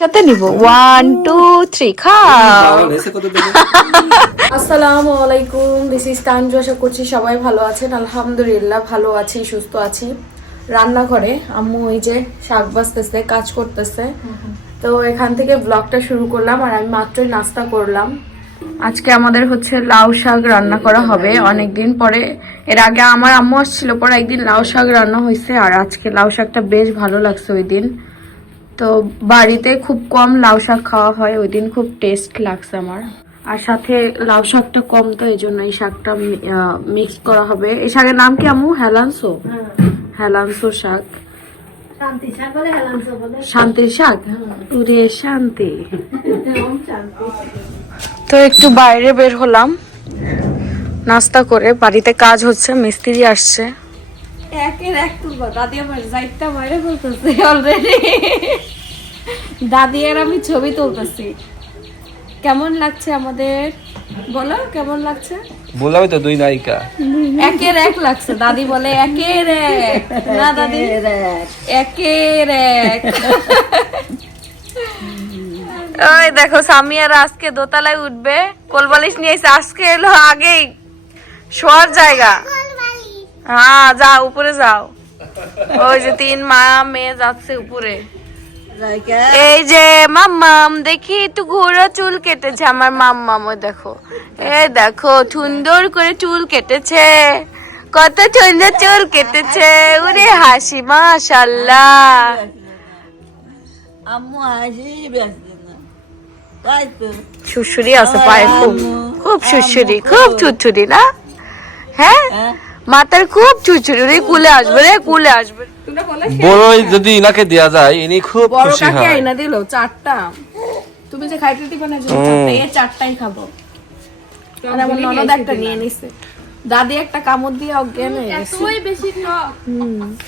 সাথে নিব। One two three খাও। আসসালামু আলাইকুম দিস ইজ তানজু আশা করছি সবাই ভালো আছেন। আলহামদুলিল্লাহ ভালো আছি সুস্থ আছি। রান্নাঘরে আম্মু এই যে শাক বাজতেছে কাজ করতেছে। তো এখান থেকে ব্লগটা শুরু করলাম আর আমি মাত্রই নাস্তা করলাম। আজকে আমাদের হচ্ছে লাউ শাক রান্না করা হবে। অনেকদিন পরে এর আগে আমার আম্মু আসছিল পরে একদিন লাউ শাক রান্না হয়েছে আর আজকে লাউ শাকটা বেশ ভালো লাগছে ওই দিন। তো বাড়িতে খুব কম লাউ শাক খাওয়া হয় ওই দিন খুব টেস্ট লাগছে আমার। আর সাথে লাউ শাকটা কম তো এই জন্য এই শাকটা মিক্স করা হবে। এই শাকের নাম কি আমু হেলান্সো? হেলান্সো শাক। শান্তির শাক? উরে শান্তি। তো একটু বাইরে বের হলাম। নাস্তা করে বাড়িতে কাজ হচ্ছে মিস্ত্রি আসছে। একের এক তুলবো। দাদি আমার যাইতে বাইরে বলতেছে অলরেডি দাদি আর আমি ছবি তুলতেছি। কেমন লাগছে আমাদের? বলো কেমন লাগছে? বললাম তো দুই নায়িকা। একের এক লাগছে। দাদি বলে একের এক। না দাদি? একের এক। ওই দেখো সামিয়ার আজকে দোতলায় উঠবে। কোলবালিশ নিয়ে এসে আজকে এলো আগেই। শোয়ার জায়গা। হ্যাঁ যাও উপরে যাও। ওই যে তিন মা মেয়ে যাচ্ছে উপরে। এই যে মাম্মাম দেখি একটু ঘোরা চুল কেটেছে আমার মাম্মাম ওই দেখো। এই দেখো সুন্দর করে চুল কেটেছে। কত সুন্দর চুল কেটেছে। ওরে হাসি মাশাল্লাহ আম্মু হাসি শুশুরি আছে পায়ে খুব খুব শুশুরি খুব চুচুরি না? হ্যাঁ? হ্যাঁ? মাথার খুব চুচুরি রে কুলে আসবে রে কুলে আসবে। বড়ই যদি ইনাকে দেয়া যায় ইনি খুব বড় খুশি কাকে হয়। আইনা দিল? চারটা। তুমি যে খাইতে দিবে না জন্য চারটা এ চারটাই খাব। আর আমার ননদ একটা নিয়ে নিছে। দাদি একটা কামড় দিয়ে অজ্ঞান হয়ে গেছে এতই বেশি টক।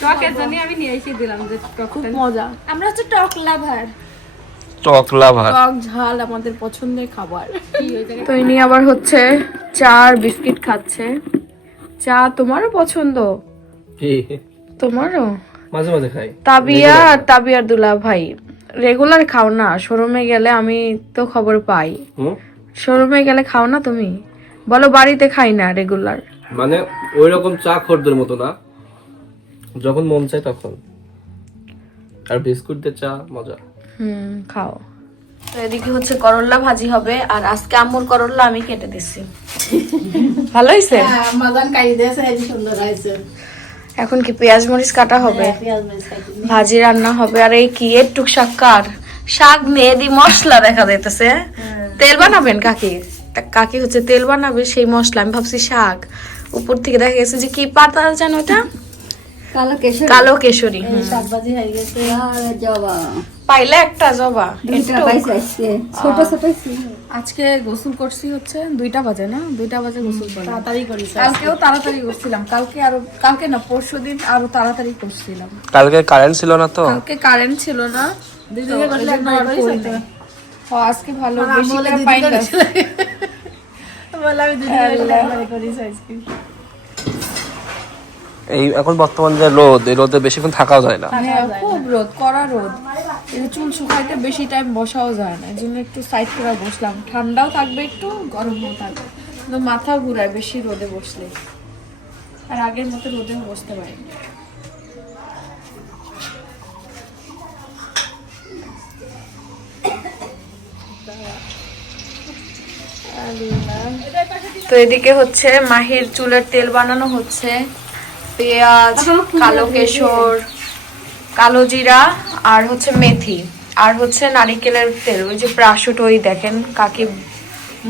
টকের জন্য আমি নিয়ে এসে দিলাম যে টক খুব মজা। আমরা হচ্ছে টক লাভার। চকলা ভাত টক ঝাল আমাদের পছন্দের খাবার। তো ইনি আবার হচ্ছে চার বিস্কিট খাচ্ছে। চা তোমারও পছন্দ? তোমারও? মাঝে মাঝে খাই। তাবিয়া আর তাবিয়ার দুলা ভাই রেগুলার খাও না শোরুমে গেলে আমি তো খবর পাই। শোরুমে গেলে খাও না তুমি? বলো বাড়িতে খাই না রেগুলার। মানে ওই রকম চা খরদের মতো না? যখন মন চায় তখন। আর বিস্কুট দিয়ে চা মজা। হুম খাও। তো এদিকে হচ্ছে করল্লা ভাজি হবে আর আজকে আম্মুর করল্লা আমি কেটে দিচ্ছি ভালো হয়েছে? এই সুন্দর হয়েছে। এখন কি পেঁয়াজ মরিচ কাটা হবে? পেঁয়াজ মরিচ কাটি ভাজি রান্না হবে আর এই কি একটুক শাক কার? শাক নিয়ে দি মশলা দেখা যাইতেছে। তেল বানাবেন কাকি? তা কাকি হচ্ছে তেল বানাবে সেই মশলা আমি ভাবছি শাক। উপর থেকে দেখা গেছে যে কি পাতা জানো ওটা? কালো কেশর। হয়ে পাইলে একটা জবা ছোট ছোট আজকে গোসল করছি হচ্ছে দুইটা বাজে না? দুইটা বাজে গোসল তাড়াতাড়ি করিস কালকেও তাড়াতাড়ি করছিলাম। কালকে আরও কালকে না পরশু দিন আরও তাড়াতাড়ি করছিলাম। কালকে কারেন্ট ছিল না তো? কালকে কারেন্ট ছিল না। করি আজকে ভালো বেশি করে পাই না বলে আমি দুদিন করিস আজকে। এই এখন বর্তমান যে রোদ এই রোদে বেশিক্ষণ থাকাও যায় না। হ্যাঁ, খুব রোদ কড়া রোদ। এই চুল শুকাইতে বেশি টাইম বসাও যায় না এই জন্য একটু সাইড করে বসলাম। ঠান্ডাও থাকবে একটু গরমও থাকবে। কিন্তু মাথা ঘুরায় বেশি রোদে বসলে। আর আগের মতো রোদে বসতে পারি তো এদিকে হচ্ছে মাহির চুলের তেল বানানো হচ্ছে। পেঁয়াজ কালো কেশর কালো জিরা আর হচ্ছে মেথি আর হচ্ছে নারিকেলের তেল। ওই যে প্রাশুট ওই দেখেন কাকি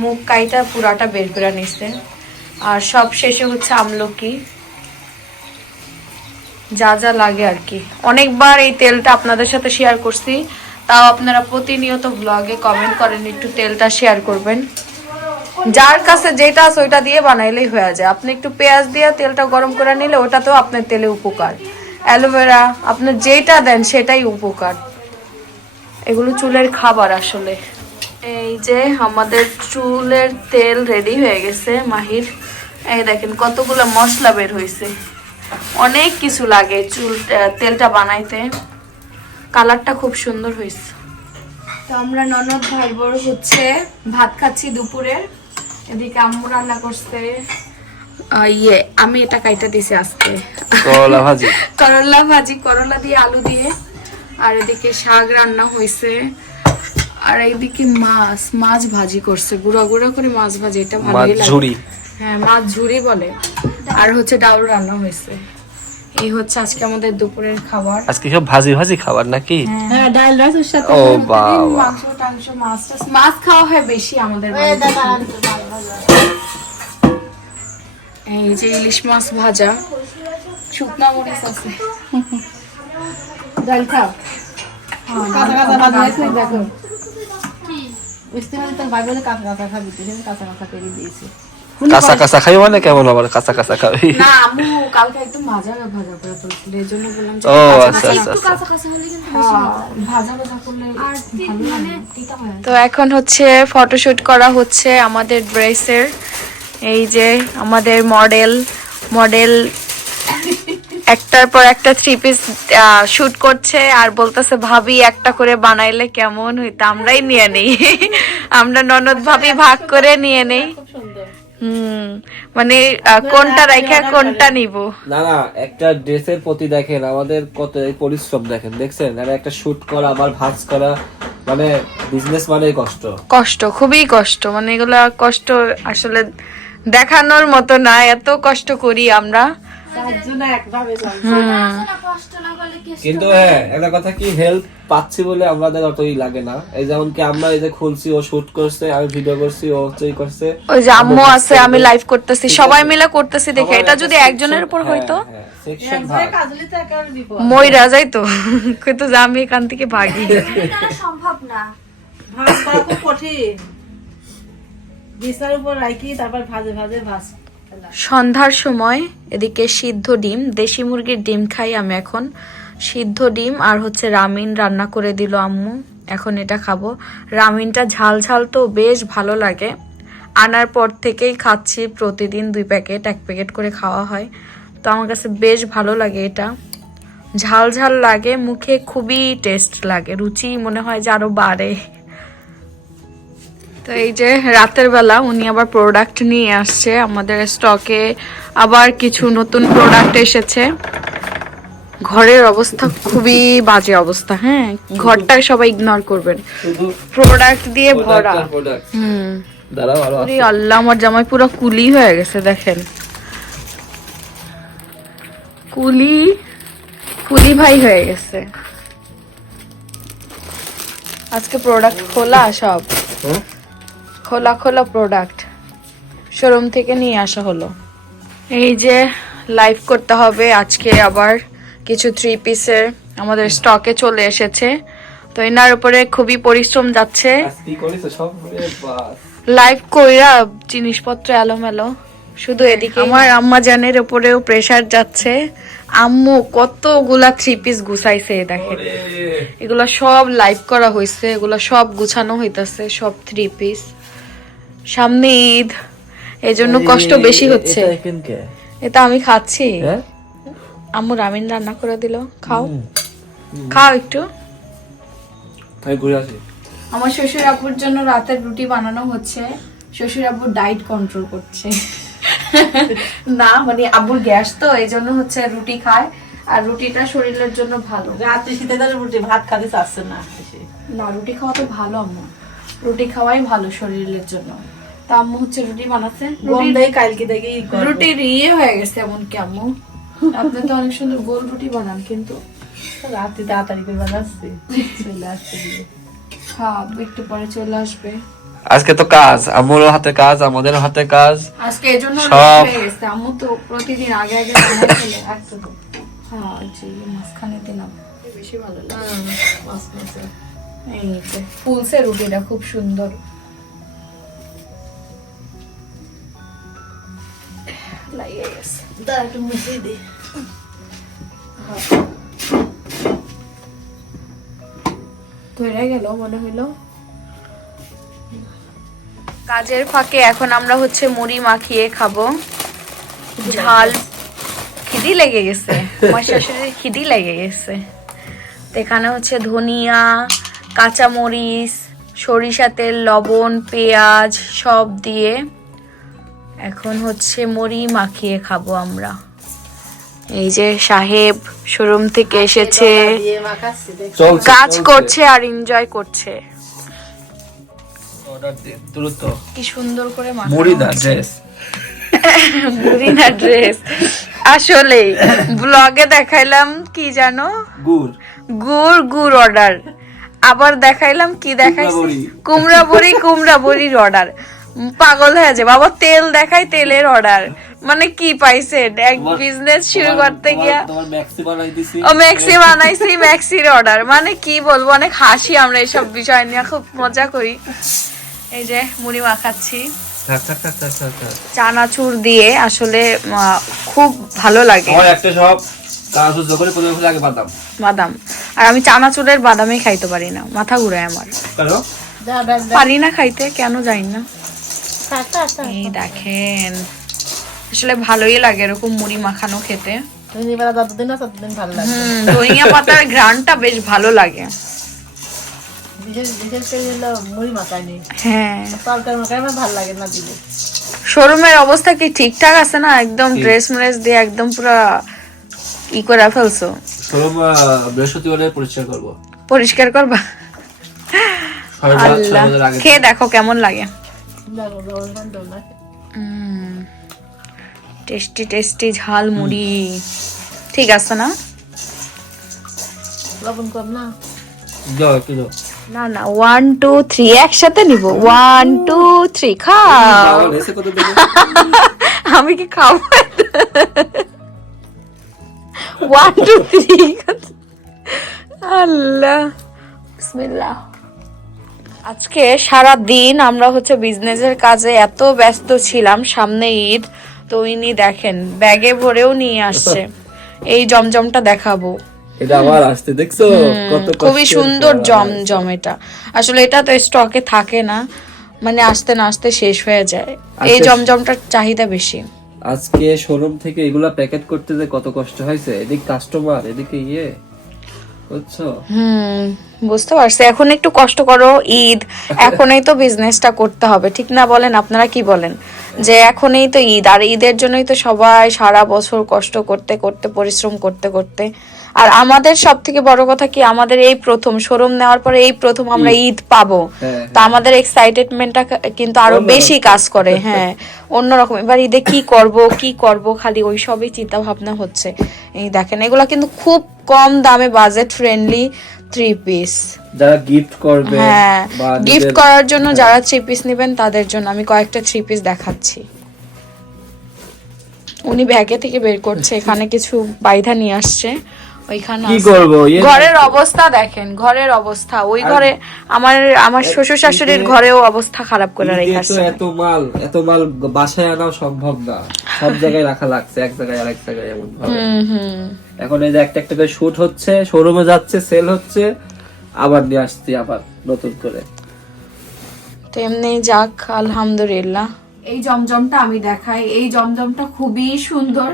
মুখ কাইটা পুরাটা বের করে নিছে আর সব শেষে হচ্ছে আমলকি। যা যা লাগে আর কি। অনেকবার এই তেলটা আপনাদের সাথে শেয়ার করছি। তাও আপনারা প্রতিনিয়ত ব্লগে কমেন্ট করেন একটু তেলটা শেয়ার করবেন। যার কাছে যেটা আছে ওইটা দিয়ে বানাইলেই হয়ে যায়। আপনি একটু পেঁয়াজ দিয়ে তেলটা গরম করে নিলে ওটাতেও আপনার তেলে উপকার। অ্যালোভেরা আপনার যেটা দেন সেটাই উপকার। এগুলো চুলের খাবার আসলে। এই যে আমাদের চুলের তেল রেডি হয়ে গেছে, মাহির। এই দেখেন কতগুলো মশলা বের হয়েছে অনেক কিছু লাগে চুল তেলটা বানাইতে। কালারটা খুব সুন্দর হয়েছে তো আমরা ননদ ভাই হচ্ছে ভাত খাচ্ছি দুপুরের। এদিকে আম্মু রান্না করছে। ইয়ে আমি এটা কাইটা দিছি আজকে। করলা ভাজি? করলা ভাজি করলা দিয়ে আলু দিয়ে। আর এদিকে শাক রান্না হয়েছে আর এইদিকে মাছ মাছ ভাজি করছে। গুঁড়া গুঁড়া করে মাছ ভাজি এটা ভালোই লাগে। হ্যাঁ মাছ ঝুরি বলে। আর হচ্ছে ডাউল রান্না হয়েছে এই হচ্ছে আজকে আমাদের দুপুরের খাবার? আজকে সব ভাজি ভাজি খাবার নাকি? হ্যাঁ ডাল রাইসের সাথে। ও বাবা মাংস টাংস মাছ মাছ খাওয়া হয় বেশি আমাদের এই যে ইলিশ মাছ ভাজা। শুকনা মরিচ আছে। ডাল খাও। কাঁচা কাঁচা ভাজি হয়েছে দেখো। ইস্তেমালি তোর ভাই বলে কাঁচা কাঁচা খাবি তুই কাঁচা কাঁচা দিয়েছি। কাঁচা কাঁচা খাই মানে কেমন আবার কাঁচা কাঁচা খাবি? না আম্মু কালকে একদম ভাজা ভাজা করে তুলছিল এই জন্য বললাম ও কাঁচা আচ্ছা কাঁচা আচ্ছা আচ্ছা। হ্যাঁ, ভাজা ভাজা করলে ভালো লাগে। তো এখন হচ্ছে ফটোশুট করা হচ্ছে আমাদের ড্রেসের। এই যে আমাদের মডেল মডেল একটার পর একটা থ্রি পিস শুট করছে আর বলতেছে ভাবি একটা করে বানাইলে কেমন হইতো? আমরাই নিয়ে নেই। আমরা ননদ ভাবি ভাগ করে নিয়ে নেই। হুম মানে কোনটা রাইখা কোনটা নিব? না না একটা ড্রেসের প্রতি দেখেন আমাদের কত পরিশ্রম দেখেন দেখছেন? আর একটা শুট করা আবার ভাঁজ করা মানে বিজনেস মানেই কষ্ট। কষ্ট খুবই কষ্ট মানে এগুলা কষ্ট আসলে দেখানোর মতো না এত কষ্ট করি আমরা। হুম কিন্তু হ্যাঁ একটা কথা কি হেল্প পাচ্ছি বলে আমাদের অতই লাগে না। এই যেমন কি আমরা এই যে খুলছি ও শুট করছে আমি ভিডিও করছি ও করছে। ওই যে আম্মু আছে আমি লাইভ করতেছি সবাই মিলে করতেছি দেখে। এটা যদি একজনের উপর হইতো? সেকশন ভাগ। তো একেবারে বিপদ মইরা যাইতো কিন্তু যে আমি এখান থেকে ভাগি ভাজ করা খুব কঠিন। বিছার উপর রাখি তারপর ভাজে ভাজে ভাজ। সন্ধ্যার সময় এদিকে সিদ্ধ ডিম, দেশি মুরগির ডিম খাই আমি এখন। সিদ্ধ ডিম আর হচ্ছে রামিন রান্না করে দিল আম্মু। এখন এটা খাব। রামিনটা ঝাল ঝাল তো, বেশ ভালো লাগে। আনার পর থেকেই খাচ্ছি, প্রতিদিন দুই প্যাকেট, এক প্যাকেট করে খাওয়া হয়। তো আমার কাছে বেশ ভালো লাগে এটা। ঝাল ঝাল লাগে, মুখে খুবই টেস্ট লাগে, রুচি মনে হয় যে আরও বাড়ে। তো এই যে রাতের বেলা উনি আবার প্রোডাক্ট নিয়ে আসছে আমাদের স্টকে আবার কিছু নতুন প্রোডাক্ট এসেছে। ঘরের অবস্থা খুবই বাজে অবস্থা হ্যাঁ? ঘরটা সবাই ইগনোর করবেন। প্রোডাক্ট দিয়ে ভরা। হুম। আল্লাহ আমার জামাই পুরো কুলি হয়ে গেছে দেখেন। কুলি কুলি ভাই হয়ে গেছে। আজকে প্রোডাক্ট খোলা সব? খোলা খোলা প্রোডাক্ট শোরুম থেকে নিয়ে আসা হলো। এই যে লাইভ করতে হবে আজকে আবার কিছু থ্রি পিসের আমাদের স্টকে চলে এসেছে। তো এনার উপরে খুবই পরিশ্রম যাচ্ছে। লাইভ কইরা জিনিসপত্র এলোমেলো। শুধু এদিকে আমার আম্মা জানের উপরেও প্রেসার যাচ্ছে। আম্মু কতগুলা থ্রি পিস গুছাইছে দেখেন। এগুলা সব লাইভ করা হয়েছে এগুলা সব গুছানো হইতাছে সব থ্রি পিস সামনে ঈদ এই জন্য কষ্ট বেশি হচ্ছে। এটা আমি খাচ্ছি। হ্যাঁ? আম্মু রামিন রান্না করে দিল। খাও। খাও একটু। আমি ঘুরে আসি। আমার শ্বশুর আব্বুর জন্য রাতের রুটি বানানো হচ্ছে। শ্বশুর আব্বু ডায়েট কন্ট্রোল করছে। না মানে আব্বুর গ্যাস তো এই জন্য হচ্ছে রুটি খায়। আর রুটিটা শরীরের জন্য ভালো। রাত্রে শীতে তাহলে রুটি ভাত খাতে চাচ্ছে না। না রুটি খাওয়া তো ভালো আম্মু। রুটি খাওয়াই ভালো শরীরের জন্য। তা আম্মু হচ্ছে রুটি বানাচ্ছে। রুটি কালকে দেখি রুটির ইয়ে হয়ে গেছে এমনকি আম্মু। আপনি তো অনেক সুন্দর গোল রুটি বানান কিন্তু রাত্রি তাড়াতাড়ি করে বানাচ্ছি। চলে আসছে হ্যাঁ একটু পরে চলে আসবে। আজকে তো কাজ আমারও হাতে কাজ আমাদের হাতে কাজ। আজকে এই জন্য সব- late হয়ে গেছে। আম্মু তো প্রতিদিন আগে আগে বানাই ফেলে একটু তো। হ্যাঁ জি মাঝখানে দিলাম। বেশি ভালো লাগে। মাছ মাছে এই যে ফুলসে রুটিটা খুব সুন্দর। লাগিয়ে গেছে। দাঁড়া একটু মুছিয়ে দিই ধরে গেল মনে হইল। কাজের ফাঁকে এখন আমরা হচ্ছে মুড়ি মাখিয়ে খাব। ঝাল খিদি লেগে গেছে। আমার শাশুড়ির খিদি লেগে গেছে। তো এখানে হচ্ছে ধনিয়া কাঁচামরিচ সরিষা তেল লবণ পেঁয়াজ সব দিয়ে এখন হচ্ছে মুড়ি মাখিয়ে খাব আমরা। এই যে সাহেব শোরুম থেকে এসেছে। কাজ করছে আর এনজয় করছে। দ্রুত। কি সুন্দর করে মুড়ি না ড্রেস মুড়ি না ড্রেস আসলে ব্লগে দেখাইলাম কি জানো? গুড়। গুড় গুড় অর্ডার আবার দেখাইলাম কি দেখাইছি। কুমড়া বড়ি কুমড়া বড়ির অর্ডার পাগল হয়ে যায় বাবা তেল দেখাই তেলের অর্ডার মানে কি পাইছে? এক বিজনেস শুরু করতে গিয়া ম্যাক্সি ও ম্যাক্সি বানাইছি ম্যাক্সির অর্ডার মানে কি বলব অনেক হাসি আমরা এসব বিষয় নিয়ে খুব মজা করি। এই যে মুড়ি মাখাচ্ছি। চানাচুর দিয়ে আসলে খুব ভালো লাগে। একটা সব কাজ যখন প্রথমে ফুলে আগে বাদাম। আর আমি চানাচুরের বাদামই খাইতে পারি না। মাথা ঘুরায় আমার। পারি না খাইতে কেন জানি না। এই দেখেন। আসলে ভালোই লাগে এরকম মুড়ি মাখানো খেতে। যতদিন আছে ততদিন ভালো লাগে। ধনিয়া পাতার ঘ্রাণটা বেশ ভালো লাগে। হ্যাঁ। শোরুমের অবস্থা কি ঠিকঠাক আছে না? একদম ড্রেস ম্রেস দিয়ে একদম পুরা ই করে ফেলছো? বৃহস্পতিবারে পরিষ্কার করব। পরিষ্কার করবা? আল্লাহ। খেয়ে দেখো কেমন লাগে। টেস্টি টেস্টি ঝাল মুড়ি। ঠিক আছে না? লবণ কম না? না না ওয়ান টু থ্রি একসাথে নিব। ওয়ান টু থ্রি খাও। আমি কি খাব? ওয়ান টু থ্রি আল্লাহ। বিসমিল্লাহ। আজকে সারা দিন আমরা হচ্ছে বিজনেসের কাজে এত ব্যস্ত ছিলাম সামনে ঈদ তো ইনি দেখেন ব্যাগে ভরেও নিয়ে আসছে। এই জমজমটা দেখাবো। এটা আবার আসতে দেখছ? কত খুবই সুন্দর জমজম এটা। আসলে এটা তো স্টকে থাকে না মানে আসতে না আসতে শেষ হয়ে যায়। এই। জমজমটার চাহিদা বেশি। আজকে শোরুম থেকে এগুলা প্যাকেট করতে যে কত কষ্ট হয়েছে এদিক কাস্টমার এদিকে ইয়ে। বুঝছ? হুম বুঝতে পারছি। এখন একটু কষ্ট করো ঈদ। এখনই তো বিজনেসটা করতে হবে। ঠিক না বলেন আপনারা কি বলেন? যে এখনই তো ঈদ আর ঈদের জন্যই তো সবাই সারা বছর কষ্ট করতে করতে পরিশ্রম করতে করতে। আর আমাদের সব থেকে বড় কথা কি আমাদের এই প্রথম শোরুম নেওয়ার পরে এই প্রথম আমরা ঈদ পাবো। হ্যাঁ, তো আমাদের এক্সাইটেডমেন্টটা কিন্তু আরও বেশি কাজ করে হ্যাঁ। অন্যরকম এবার ঈদে কি করব কি করব খালি ওই সবই চিন্তা ভাবনা হচ্ছে। এই দেখেন এগুলা কিন্তু খুব কম দামে বাজেট ফ্রেন্ডলি থ্রি পিস যারা গিফট করবে হ্যাঁ গিফট করার জন্য যারা থ্রি পিস নেবেন তাদের জন্য আমি কয়েকটা থ্রি পিস দেখাচ্ছি। উনি ব্যাগে থেকে বের করছে এখানে কিছু বাইধা নিয়ে আসছে। ওইখানে কি। করব? ইয়ে ঘরের অবস্থা দেখেন ঘরের অবস্থা। ওই ঘরে আমার আমার শ্বশুর শাশুড়ির ঘরেও অবস্থা খারাপ করে ঈদে রেখে আসছে। এত মাল এত মাল বাসায় আনাও সম্ভব না। সব জায়গায় রাখা লাগছে এক জায়গায় আরেক জায়গায় এমন ভাবে। হুম হুম। এখন এই যে একটা একটা করে শুট হচ্ছে শোরুমে যাচ্ছে সেল হচ্ছে আবার নিয়ে আসছি আবার নতুন করে। তো এমনি যাক আলহামদুলিল্লাহ। এই জমজমটা আমি দেখাই। এই জমজমটা খুবই সুন্দর।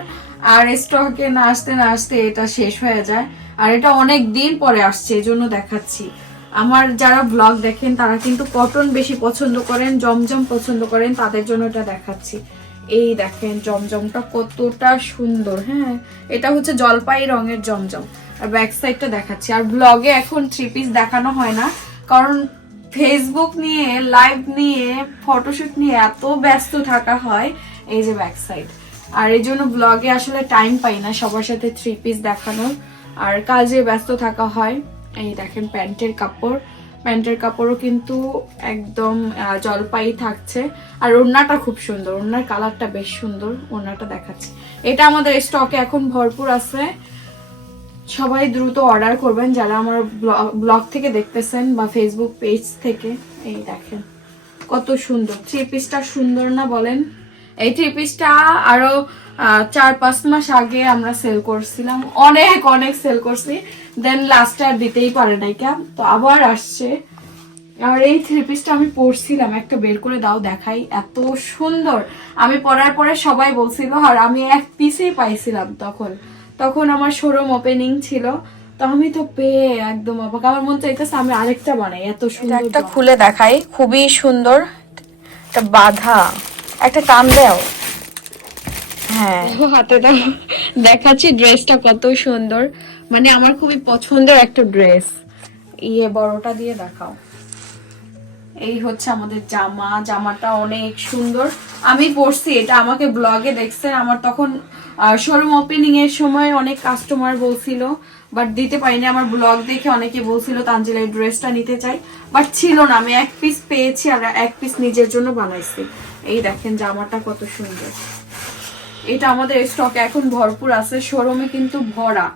আর স্টকে না আসতে না আসতে এটা শেষ হয়ে যায়। আর এটা অনেক দিন পরে আসছে এই জন্য দেখাচ্ছি। আমার যারা ব্লগ দেখেন, তারা কিন্তু কটন বেশি পছন্দ করেন, জমজম পছন্দ করেন, তাদের জন্য এটা দেখাচ্ছি। এই দেখেন, জমজমটা কতটা সুন্দর হ্যাঁ? এটা হচ্ছে জলপাই রঙের জমজম। আর ব্যাক সাইডটা দেখাচ্ছি। আর ব্লগে এখন থ্রি পিস দেখানো হয় না, কারণ ফেসবুক নিয়ে লাইভ নিয়ে ফটোশুট নিয়ে এত ব্যস্ত থাকা হয় এই যে ব্যাক সাইড আর এই জন্য ব্লগে আসলে টাইম পাই না সবার সাথে থ্রি পিস দেখানোর। আর কাজে ব্যস্ত থাকা হয়। এই দেখেন প্যান্টের কাপড়। প্যান্টের কাপড়ও কিন্তু একদম জলপাই থাকছে। আর ওড়নাটা খুব সুন্দর। ওড়নার কালারটা বেশ সুন্দর। ওড়নাটা দেখাচ্ছে। এটা আমাদের স্টকে এখন ভরপুর আছে। সবাই দ্রুত অর্ডার করবেন যারা আমার ব্লগ থেকে দেখতেছেন বা ফেসবুক পেজ থেকে। এই দেখেন কত সুন্দর। থ্রি পিসটা সুন্দর না বলেন? এই থ্রি পিসটা আরও চার পাঁচ মাস আগে আমরা সেল করছিলাম। অনেক অনেক সেল করছি। দেন লাস্টে আর দিতেই পারে নাই কে। তো আবার আসছে। আর এই থ্রি পিসটা আমি পরছিলাম। একটা বের করে দাও দেখাই। এত সুন্দর। আমি পরার পরে সবাই বলছিল আর আমি এক পিসেই পাইছিলাম তখন। তখন আমার শোরুম ওপেনিং ছিল। তো আমি তো পেয়ে একদম অবাক। আমার মন চাইতেছে আমি আরেকটা বানাই। এত সুন্দর একটা খুলে দেখাই। খুবই সুন্দর। একটা বাধা। একটা টান দাও। হ্যাঁ। হাতে দাও। দেখাচ্ছি ড্রেসটা কত সুন্দর। মানে আমার খুবই পছন্দের একটা ড্রেস। ইয়ে বড়টা দিয়ে দেখাও। এই হচ্ছে আমাদের জামা। জামাটা অনেক সুন্দর। আমি পরছি, এটা আমাকে ব্লগে দেখছেন আমার তখন শোরুম ওপেনিং এর সময় অনেক কাস্টমার বলছিল বাট দিতে পারিনি। আমার ব্লগ দেখে অনেকে বলছিল তানজিলা এই ড্রেসটা নিতে চাই। বাট ছিল না। আমি এক পিস পেয়েছি আর এক পিস নিজের জন্য বানাইছি। এই দেখেন জামাটা কত সুন্দর। এটা আমাদের স্টকে এখন ভরপুর আছে শোরুমে কিন্তু ভরা।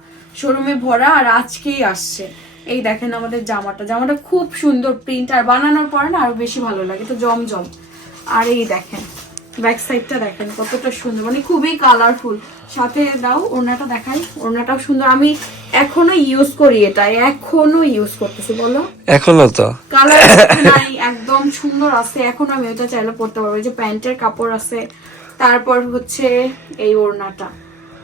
শোরুমে ভরা আর আজকেই আসছে। এই দেখেন আমাদের জামাটা। জামাটা খুব সুন্দর প্রিন্ট আর বানানোর পরে না আরও বেশি ভালো লাগে তো জমজম। আর এই দেখেন ব্যাক সাইডটা দেখেন কতটা সুন্দর মানে খুবই কালারফুল সাথে দাও ওড়নাটা দেখাই। ওড়নাটাও সুন্দর। আমি এখনও ইউজ করি এটা এখনও ইউজ করতেছি বলো। এখনও তো। কালার নাই? একদম সুন্দর আছে। এখন আমি এটা চাইলে পড়তে পারব। যে প্যান্টের কাপড় আছে তারপর হচ্ছে এই ওড়নাটা।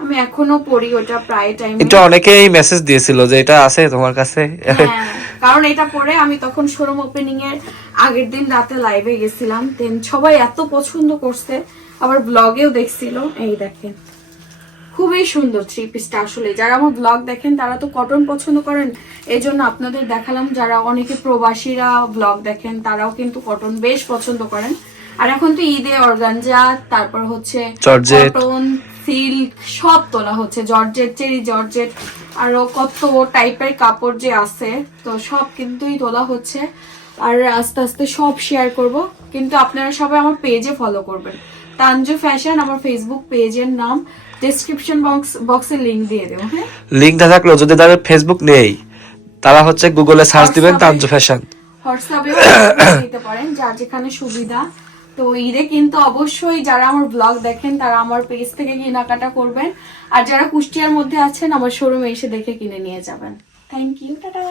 আমি এখনও পরি ওটা প্রায় টাইম এটা অনেকেই মেসেজ দিয়েছিল যে এটা আছে তোমার কাছে। হ্যাঁ, কারণ এটা পরে আমি তখন শোরুম ওপেনিং এর আগের দিন রাতে লাইভে গেছিলাম। দেন সবাই এত পছন্দ করছে আবার ব্লগেও দেখছিল। এই দেখেন। খুবই সুন্দর থ্রি পিসটা আসলে যারা আমার ব্লগ দেখেন তারা তো কটন পছন্দ করেন এই জন্য আপনাদের দেখালাম। যারা অনেকে প্রবাসীরা ব্লগ দেখেন তারাও কিন্তু কটন বেশ পছন্দ করেন। আর এখন তো ঈদে অর্গানজা তারপর হচ্ছে কটন সিল্ক সব তোলা হচ্ছে। জর্জেট চেরি জর্জেট আরও কত টাইপের কাপড় যে আছে তো সব কিন্তুই তোলা হচ্ছে। আর আস্তে আস্তে সব শেয়ার করব। কিন্তু আপনারা সবাই আমার পেজে ফলো করবেন। তানজু ফ্যাশন আমার ফেসবুক পেজের নাম। ডেসক্রিপশন বক্স বক্সে লিংক দিয়ে দেবো হ্যাঁ লিঙ্ক না থাকলেও যদি তাদের ফেসবুক নেই তারা হচ্ছে গুগলে সার্চ দিবেন। তানজু ফ্যাশন হোয়াটসঅ্যাপেও নিতে পারেন যার যেখানে সুবিধা। তো ঈদে কিন্তু অবশ্যই যারা আমার ব্লগ দেখেন তারা আমার পেজ থেকে কেনাকাটা করবেন। আর যারা কুষ্টিয়ার মধ্যে আছেন আমার শোরুমে এসে দেখে কিনে নিয়ে যাবেন। Thank you tata!